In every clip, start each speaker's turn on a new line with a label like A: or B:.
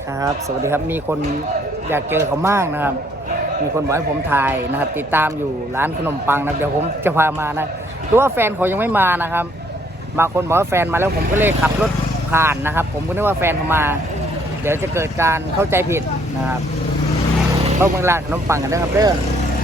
A: ครับ สวัสดีครับ มีคนอยากเจอเขามากนะครับ มีคนบอกให้ผมถ่ายนะครับ ติดตามอยู่ร้านขนมปังนะเดี๋ยวผมจะพามานะรู้ว่าแฟนเขายังไม่มานะครับบางคนบอกว่าแฟนมาแล้วผมก็เลยขับรถผ่านนะครับ ผมก็นึกว่าแฟนเขามา เดี๋ยวจะเกิดการเข้าใจผิดนะครับเข้าเมืองร้านขนมปังกันนะครับเด้อ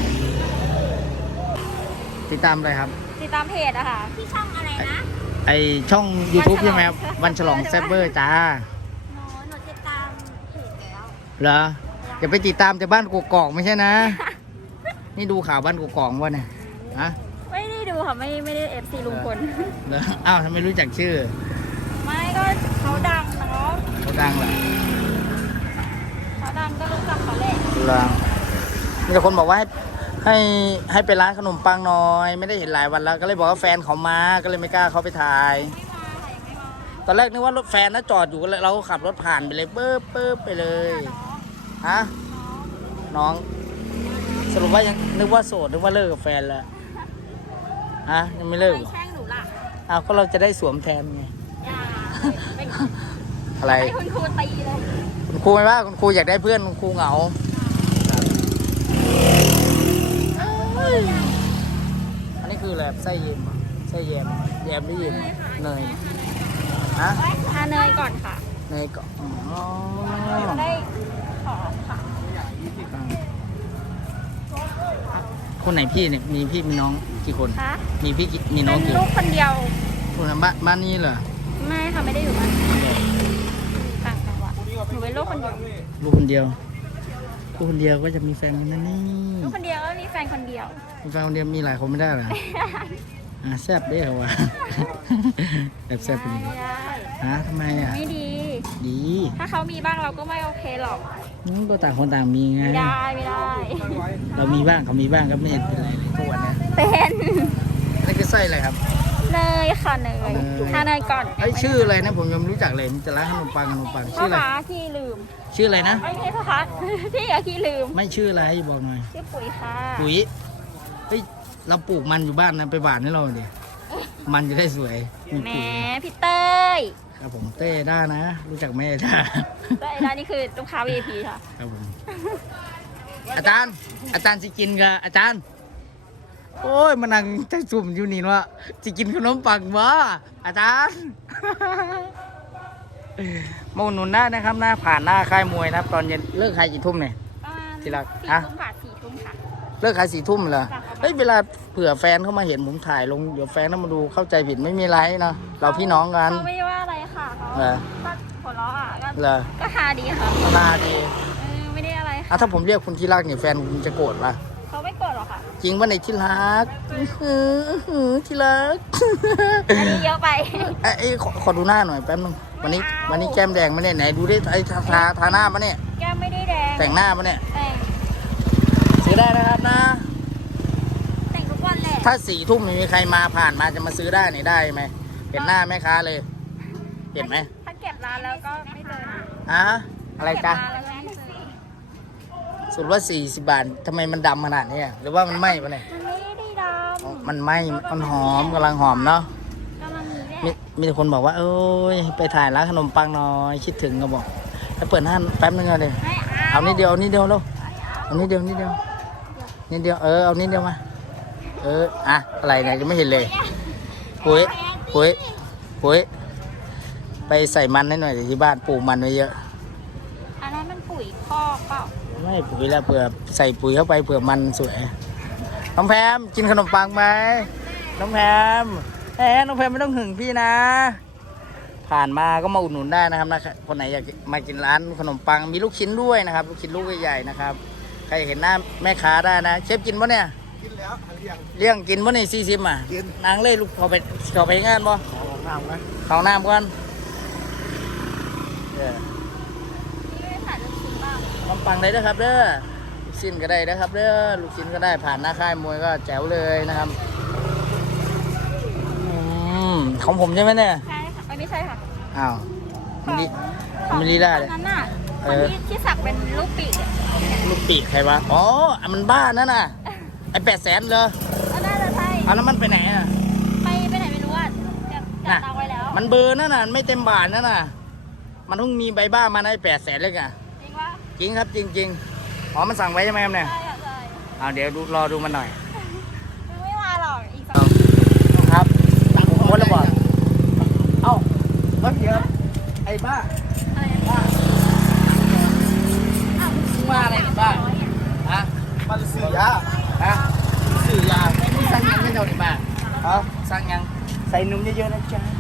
A: ติดตามอะไรครับ
B: ติดตามเพจอะค่ะที่ช่องอะไรนะ
A: ไอช่อง YouTube ใช่ไหมครับวันฉลองแซบเบอร์จ้า
B: หนูติดตามเพจแล้ว
A: เหรออย่าไปติดตามแต่บ้านกกอกไม่ใช่นะ นี่ดูข่าวบ้านกกอกวะเนี่ยฮะ
B: ไม่ได้ดูค่ะไม่ได้FCลุงพล
A: เหรออ้าวทำไมรู้จักชื่อ
B: ไม่ก็เขาดังเนาะ
A: เขาดังเหรอ
B: เขาดังก็รู้จักเขาแหละ
A: เหรอมีแต่คนบอกว่าให้ไปร้านขนมปังหน่อยไม่ได้เห็นหลายวันแล้วก็เลยบอกว่าแฟนเขามาก็เลยไม่กล้าเขาไปถ่ายตอนแรกนึกว่ารถแฟนน่ะจอดอยู่เราก็ขับรถผ่านไปเลยเปิ๊บไปเลยฮะน้องสรุปว่ายังนึกว่าโสดนึกว่าเลิกกับแฟนแล้วฮะยังไม่เลิก
B: แช่งหนูล่ะ
A: อ้าวก็เราจะได้สวมแทนไงอะไร
B: คุณครูตีเลย
A: คุณครูไม่ว่าคุณครูอยากได้เพื่อนคุณครูเหงาอันนี้คืออะไรไส้เย็นไส้แยมได้เย็นเนยฮะ
B: เนยก่อนค่ะ
A: เนยก่อน
B: ได้ขอค่ะ
A: คนไหนพี่เนี่ยมีพี่มีน้องกี่คนมีพี่มีน้องกี่
B: ลูกคนเดียว
A: คนบ้านนี้เหรอ
B: ไม่ค่ะไม่ได้อยู่บ้านต่างจังหวัดหนูเป็นลูกคนเดียว
A: ลูกคนเดียวลูกคนเดียวก็จะมีแฟนนั่นนี่
B: ลูกคนเดียวก็มีแฟนคนเดียว
A: มีแฟนคนเดียวมีหลายคนไม่ได้เหรอแซ่บได้เหรอวะแซ่บเป็นทำไม
B: ไม่ดีถ้าเขามีบ้างเราก็ไม่โอเคหรอก
A: ก็ต่างคนต่างมีไง
B: ไม่ได้
A: เรามีบ้างเขามีบ้างก็ไม่เห็นเป็นไรเลยทุกวันนี้
B: เป็น
A: นี่คือไส้อะไรครับ
B: เนยค่ะเนยทาเนยก่อน
A: ชื่ออะไรนะผมยังไม่รู้จักเลยจะร้านขนมปังชื่ออะไร
B: ที่ลืม
A: ชื่ออะไรนะ
B: ไม่ใช่พ่อคะที่อย่าที่ลืม
A: ไม่ชื่ออะไรบอกหน่อย
B: ชื่อปุ๋ยค่ะ
A: ปุ๋ยเฮ้ยเราปลูกมันอยู่บ้านนะไปหว่านให้เราดิมันจะได้สวย
B: แหมพี่เต้ย
A: ครับผมเต้ด้านะรู้จักแม่ด้า
B: เต้ด้านี่คือลูกค้า VIP ค่ะ
A: ครับผมอาจารย์สิกินกับอาจารย์โอ้ยมานั่งใจซุ่มอยู่นี่ว่าจะกินขนมปังวะอาจารย์มาอุดหนุนได้นะครับหน้าผ่านหน้าค่ายมวยนะครับตอนเย็นเลิกขายกี่ทุ่มเนี่ยทีละ
B: 4 ทุ่มค่ะ
A: เลิกขาย4 ทุ่มเหรอเฮ้ยเวลาเผื่อแฟนเข้ามาเห็นผมถ่ายลงเดี๋ยวแฟนเข้ามาดูเข้าใจผิดไม่มีไรนะเราพี่น้องกัน
B: เขาไม่ว่าอะไรค่ะเขาก็หัวเราะก็ฮาดีค่ะ
A: ฮาดี
B: ไม่ได้อะไรค่ะ
A: ถ้าผมเรียกคุณที่รักเนี่ยแฟนคุณจะโกรธป่ะ
B: เขาไม่โกรธหรอกค่ะ
A: จริงว่าในที่รักที่รัก
B: อันนี้เยอะไป
A: ขอดูหน้าหน่อยแป๊บนึงวันนี้แก้มแดงมาเนี่ยไหนดูได้ไอ้ทาหน้ามาเนี่ย
B: แก้มไม่ได้แดง
A: แต่งหน้ามาเนี่ยซื้อได้นะครับนะ
B: แต่งทุกวันเลย
A: ถ้า4 ทุ่มมีใครมาผ่านมาจะมาซื้อได้นี่ได้ไหมเห็นหน้าแม่ค้าเลยเห็นไหม
B: ถ้าเก็บร้านแล้วก็ไม่เจอ
A: อะไรจ๊ะสุดว่า40 บาททำไมมันดำขนาดนี้หรือว่ามันไหม้ปะเนี่ย
B: มันไม่ได้ดำ
A: มันไหม้มันหอมกำลังหอมเนาะมีแต่คนบอกว่าเอ้ยไปถ่ายร้านขนมปังหน่อยคิดถึงก็บอกถ้าเปิดห้างแป๊บนึงเลยเอานิดเดียวแล้วเอานิดเดียวเอานิดเดียวเอานิดเดียวมาอะไรเนี่ยยังไม่เห็นเลยปุ๋ยไปใส่มันให้หน่อยที่บ้านปลูกมันไว้เยอะ
B: อันนั้นมันปุ๋ยคอกเปล่า
A: ไม่ปุ๋ยแล้วเผื่อใส่ปุ๋ยเข้าไปเผื่อมันสวยน้องแพมกินขนมปังไหมน้องแพมน้องแพมไม่ต้องหึงพี่นะผ่านมาก็มาอุดหนุนได้นะครับนะคนไหนอยากมากินร้านขนมปังมีลูกชิ้นด้วยนะครับลูกชิ้นลูกใหญ่ๆนะครับใครเห็นหน้าแม่ค้าได้นะเชฟกินปะเนี่ย
C: กินแล้ว
A: เลี้ยงกินปะเนี่ย40นางเล่ลูกเขาไปงานปะเขาน้ำกันขนมปังได้นะครับเด้อลูกชิ้นก็ได้นะครับเด้อลูกชิ้นก็ได้ผ่านหน้าค่ายมวยก็แจ๋วเลยนะครับของผมใช่ไหมเนี่ย
B: ใช่ค่ะไม่ใช่ค่ะ
A: อ้าวมิลิได้เลย
B: นั่นน่ะที่สักเป็นลูก
A: ปีกใครวะมันบ้านั่นน่ะไอ้800,000เลย
B: น่าจะใช่
A: แล้วมันไปไหนอ่ะไป
B: ไหนไม่รู้อ่ะจัดเอาไว้แล้ว
A: มันเบอร์นั่นน่ะไม่เต็มบาทนั่นน่ะมันเพิ่งมีใบบ้ามาได้800,000เลยอ่ะ
B: จริงปะ
A: จริงครับจริงๆอ๋อมันสั่งไว้ใช่ไหมครับเนี่ย
B: ใช่อะใช่
A: เอาเดี๋ยวรอดูมันหน่อย
B: มันไม่มาหรอกอีกสัก
A: ครับสั่งโค้ดแล้วบอกเอ้าแล้วเดี๋ยวไอ้บ้า
B: อะไร
A: บ้า
B: อ้าว
A: มึงว่าอะไรเนี่ยบ้าฮะ
C: มันสื่อยา
A: ฮะ
C: สื่อยา
A: มึงสั่งยังไม่เท่านี่บ้า
C: ฮะ
A: สั่งยังใส่นมเยอะๆนะจ๊ะ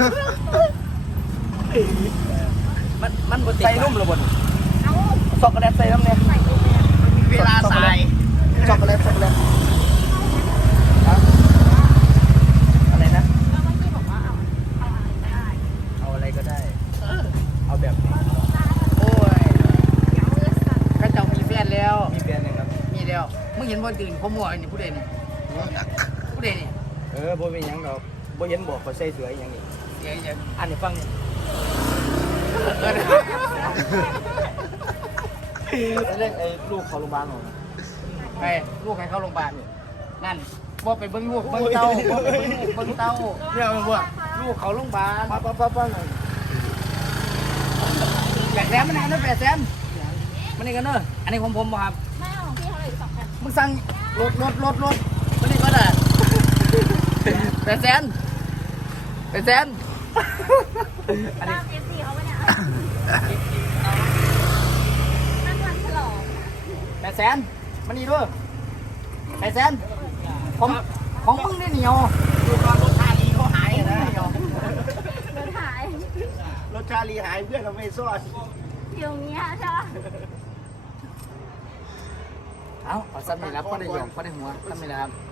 A: มันบดติด
C: ใส่นุ่มระบน
B: เอ้า
C: ช็อกโกแลตใส่น้ำเนี่ย
B: ใส่ไปเลยอะ
A: เวลาใส่
C: ช็อกโกแลตช็อกโกแลตฮะอะไรนะ
B: แล้วเมื่อกี้บอกว่าเอาอะไรก็ได้
C: เอาอะไรก็ได้ เอาแบบไหน
A: โอ้ย
B: เดี๋ยวเลือกสั่ง
A: ข้าเจ้ามีแฟนแล้ว
C: มีแบรนด์ยังครับ
A: มีแล้วมึงเห็นบอลตื่นเขามั่วไอ้นี่ผู้ใดนี่ผู้ใดนี่
C: บ่เป็นหยังดอกบ่เห็นบอกเขาใส่เสื้ออหย่างนี้
A: เดี๋ยว
C: อันนี้ฟังนี่เล่นไอ้ลูกเขาโรงพยาบาลหรอ
A: ไปลูกให้เข้าโรงพยาบาลนั่นว่าไปเบิ้งลูกเบิ้งเต้าว่าไปเบิ้งลูกเบิ้งเต้า
C: เนี่ยมันว่า
A: ลูกเขาโรงพยาบาล
C: ปั๊บหน่อย
A: 800,000มันไหนนะ800,000มันนี่กันเนอะอันนี้ของผมบ่ครับ
B: ไม่เอาของพี่เขาเลยอีก2 แผ่น
A: มึงสั่งรถมันนี่ก็ได้800,000อันนี้
B: ตาม FC เขาไปเนี่ยนั่งวันฉลอง
A: 800,000มันนี่ด้วย800,000ของมึงนี่เหนียว
C: ดูตอนรถชาลีเขาหายอะนะ
B: เดินหาย
C: รถชาลีหายเพื่อนเราไม่ซ่อน
B: อยู่เงี้ยใช่ปะ
A: เอาสั้นนี่แล้วก็ได้หยอกก็ได้หัวสั้นนี่แหละครับ